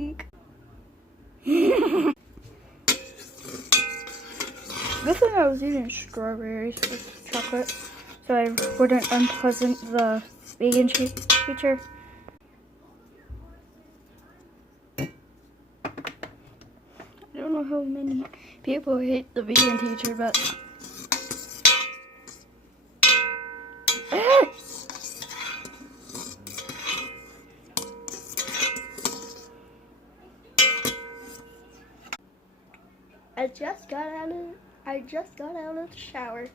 week. Good thing I was eating strawberries with chocolate, so I wouldn't unpleasant the vegan teacher. I don't know how many people hate the vegan teacher, but I just got out of the shower.